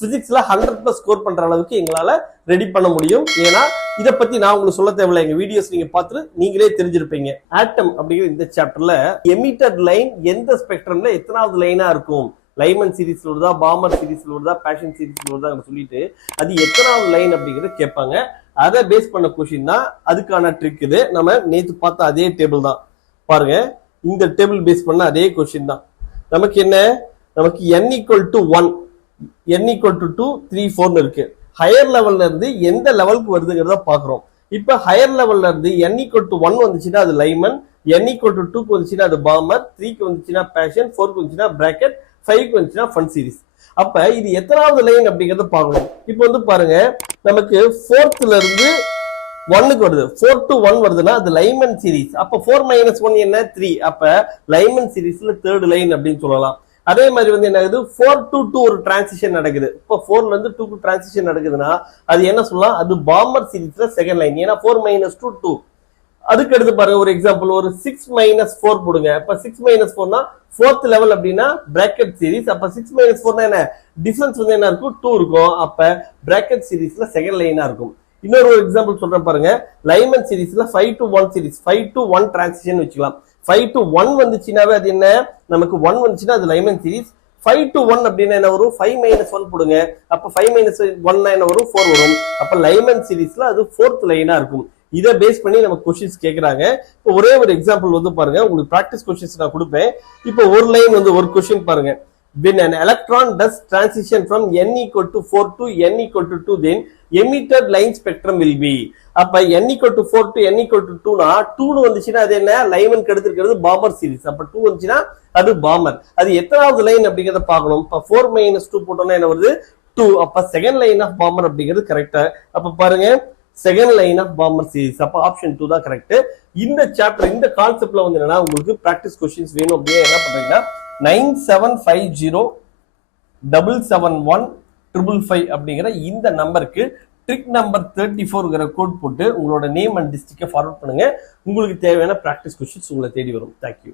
பிசிக்ஸ்ல 100+ score பண்ற அளவுக்கு எங்களால ரெடி பண்ண முடியும். ஏன்னா இதை பத்தி நான் உங்களுக்கு சொல்ல தேவையில்லை, எங்க வீடியோஸ் நீங்க பார்த்துட்டு நீங்களே தெரிஞ்சிருப்பீங்க. ஆட்டம் அப்படிங்கிற இந்த சாப்டர்ல எமிட்டட் லைன் எந்த ஸ்பெக்ட்ரம்ல எத்தனாவது லைனா இருக்கும், லைமன் சீரீஸ்ல வருதா, பாமர் சீரீஸ்ல வருதா, பேஷன் சீரீஸ்ல வருதா சொல்லிட்டு அது எத்தனாவது லைன் அப்படிங்கறத கேட்பாங்க. அதை பேஸ் பண்ண கொஸ்டின் தான் அதுக்கான ட்ரிக். இது நம்ம நேற்று பார்த்த அதே டேபிள் தான் பாருங்க. இந்த டேபிள் பேஸ் பண்ண அதே கொஸ்டின் தான். நமக்கு என்ன, நமக்கு n = 1, n = 2, 3, 4 இருக்கு. ஹையர் லெவல்ல இருந்து எந்த லெவலுக்கு வருதுங்கிறத பாக்குறோம். இப்ப ஹையர் லெவல்ல இருந்து n = 1 வந்துச்சுன்னா அது லைமன், n = 2 வந்துச்சுன்னா அது பாமர், 3 வந்துச்சுன்னா பேஷன், 4 வந்துச்சுன்னா பிராக்கெட், 5 வந்துச்சுன்னா ஃபன் சீரிஸ். அப்ப இது எத்தனாவது லைன் அப்படிங்கறத பார்க்கணும். இப்போ வந்து பாருங்க, நமக்கு 4th ல இருந்து 1க்கு வருது, 4 to 1 வருதுன்னா அது லைமன் சீரிஸ். அப்ப 4 - 1 என்ன, 3. அப்ப லைமன் சீரிஸ்ல 3rd லைன் அப்படின்னு சொல்லலாம். அதே மாதிரி வந்து என்ன ஆகுது, 4 to 2 ஒரு டிரான்சிஷன் நடக்குது. இப்போ 4ல இருந்து 2க்கு டிரான்சிஷன் நடக்குதுன்னா அது என்ன சொல்லலாம், அது பாமர் சீரிஸ்ல 2nd லைன். ஏன்னா 4 - 2 2. அதுக்கு அடுத்து பாருங்க, ஒரு எக்ஸாம்பிள், ஒரு 6 - 4 போடுங்க. அப்ப 6 - 4னா 4th லெவல் அப்படின்னா பிராக்கெட் சீரிஸ். அப்ப 6 - 4னா என்ன, டிஃபரன்ஸ் வந்து என்ன இருக்கும், 2 இருக்கும். அப்ப பிராக்கெட் சீரிஸ்ல 2nd லைனா இருக்கும். இன்னொரு எக்ஸாம்பிள் சொல்றேன் பாருங்க, லைமன் சீரிஸ்ல 5 to 1 சீரிஸ், 5 to 1 டிரான்சிஷன் வச்சுக்கலாம். 5 to 1 வந்துச்சுனாவே அது என்ன, நமக்கு 1 வந்துச்சுன்னா அது லைமன் சீரிஸ். 5 to 1 அப்படின்னா என்ன வரும், 5 - 1 போடுங்க. அப்ப 5 - 1 என்ன வரும், 4 வரும். அப்ப லைமன் சீரிஸ்ல அது 4th லைனா இருக்கும். இதை பேஸ் பண்ணி நம்ம கொஸ்டின்ஸ் கேட்கறாங்க. இப்போ ஒரே ஒரு எக்ஸாம்பிள் வந்து பாருங்க, உங்களுக்கு பிராக்டிஸ் கொஸ்டின்ஸ் நான் கொடுப்பேன். இப்போ ஒரு லைன் வந்து ஒரு கொஸ்டின் பாருங்க. When an electron does transition from n = 4 to n = 2, then emitted line spectrum will be. அப்ப n = 4 to n = 2னா 2 வந்துச்சுன்னா அது என்ன, லைமன் எடுத்துக்கிறது பாமர் சீரிஸ். அப்ப 2 வந்துச்சுன்னா அது பாமர். அது எத்தனாவது லைன் அப்படிங்கறத பார்க்கணும். இப்ப 4 - 2 போட்டோம்னா என்ன வருது, 2. அப்ப 2nd லைன் ஆஃப் பாமர் அப்படிங்கிறது கரெக்டா. அப்ப பாருங்க, 2nd line of Balmer series. அப்ப ஆப்ஷன் 2 தான் கரெக்ட். இந்த சாப்டர் இந்த கான்செப்ட்ல வந்து என்னன்னா, உங்களுக்கு பிராக்டிஸ் கொஸ்டின்ஸ் வேணும் அப்படியே என்ன பண்றீங்கன்னா 9750771555 அப்படிங்கிற இந்த நம்பருக்கு ட்ரிக் நம்பர் 34 கோட் போட்டு உங்களோட நேம் அண்ட் டிஸ்ட்ரிக்டை ஃபார்வர்ட் பண்ணுங்க. உங்களுக்கு தேவையான பிராக்டிஸ் கொஸ்டின்ஸ் உங்களை தேடி வரும். தேங்க்யூ.